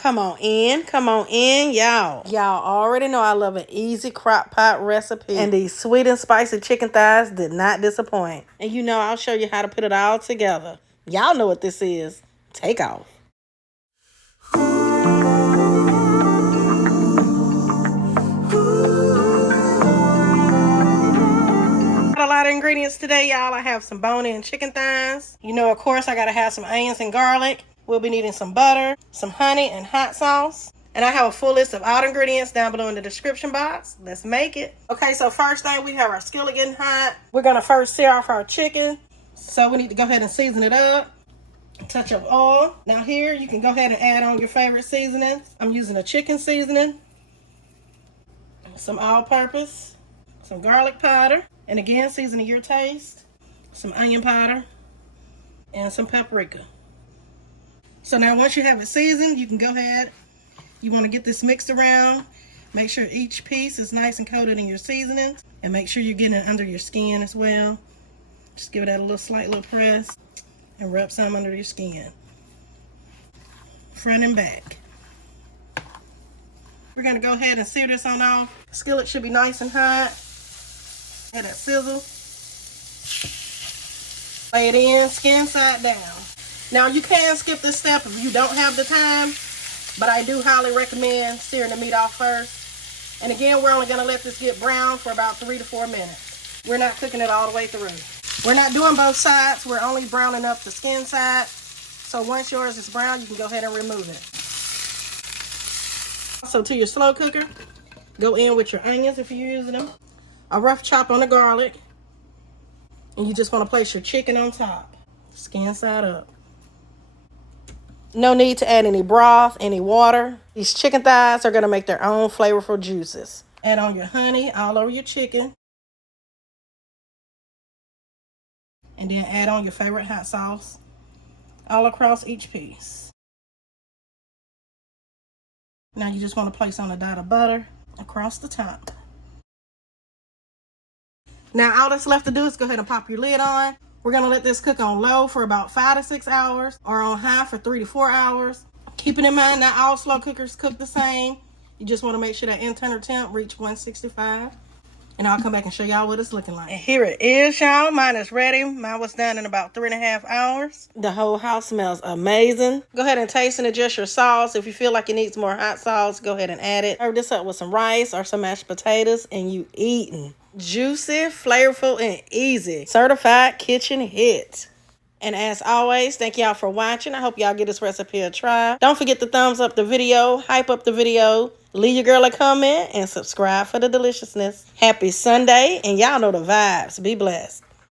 Come on in, y'all. Y'all already know I love an easy crock pot recipe. And these sweet and spicy chicken thighs did not disappoint. And you know, I'll show you how to put it all together. Y'all know what this is. Take off. A lot of ingredients today, y'all. I have some bone-in chicken thighs. You know, of course, I gotta have some onions and garlic. We'll be needing some butter, some honey, and hot sauce. And I have a full list of all the ingredients down below in the description box. Let's make it. Okay, so first thing, we have our skillet getting hot. We're gonna first sear off our chicken. So we need to go ahead and season it up. A touch of oil. Now here, you can go ahead and add on your favorite seasonings. I'm using a chicken seasoning, some all-purpose, some garlic powder, and again, season to your taste, some onion powder, and some paprika. So now once you have it seasoned, you can go ahead. You want to get this mixed around. Make sure each piece is nice and coated in your seasoning. And make sure you're getting it under your skin as well. Just give it that slight little press. And rub some under your skin. Front and back. We're going to go ahead and sear this on off. The skillet should be nice and hot. Add that sizzle. Lay it in, skin side down. Now you can skip this step if you don't have the time, but I do highly recommend searing the meat off first. And again, we're only going to let this get brown for about 3 to 4 minutes. We're not cooking it all the way through. We're not doing both sides. We're only browning up the skin side. So once yours is brown, you can go ahead and remove it. So to your slow cooker, go in with your onions if you're using them. A rough chop on the garlic. And you just want to place your chicken on top. Skin side up. No need to add any broth, any water. These chicken thighs are going to make their own flavorful juices. Add on your honey all over your chicken. And then add on your favorite hot sauce all across each piece. Now you just want to place on a dot of butter across the top. Now all that's left to do is go ahead and pop your lid on. We're going to let this cook on low for about 5 to 6 hours or on high for 3 to 4 hours. Keeping in mind that all slow cookers cook the same. You just want to make sure that internal temp reach 165. And I'll come back and show y'all what it's looking like. And here it is, y'all. Mine is ready. Mine was done in about 3.5 hours. The whole house smells amazing. Go ahead and taste and adjust your sauce. If you feel like it needs more hot sauce, go ahead and add it. Serve this up with some rice or some mashed potatoes and you eating. Juicy, flavorful, and easy. Certified kitchen hit. And as always, thank y'all for watching. I hope y'all give this recipe a try. Don't forget to thumbs up the video, hype up the video, leave your girl a comment, and subscribe for the deliciousness. Happy Sunday, and y'all know the vibes. Be blessed.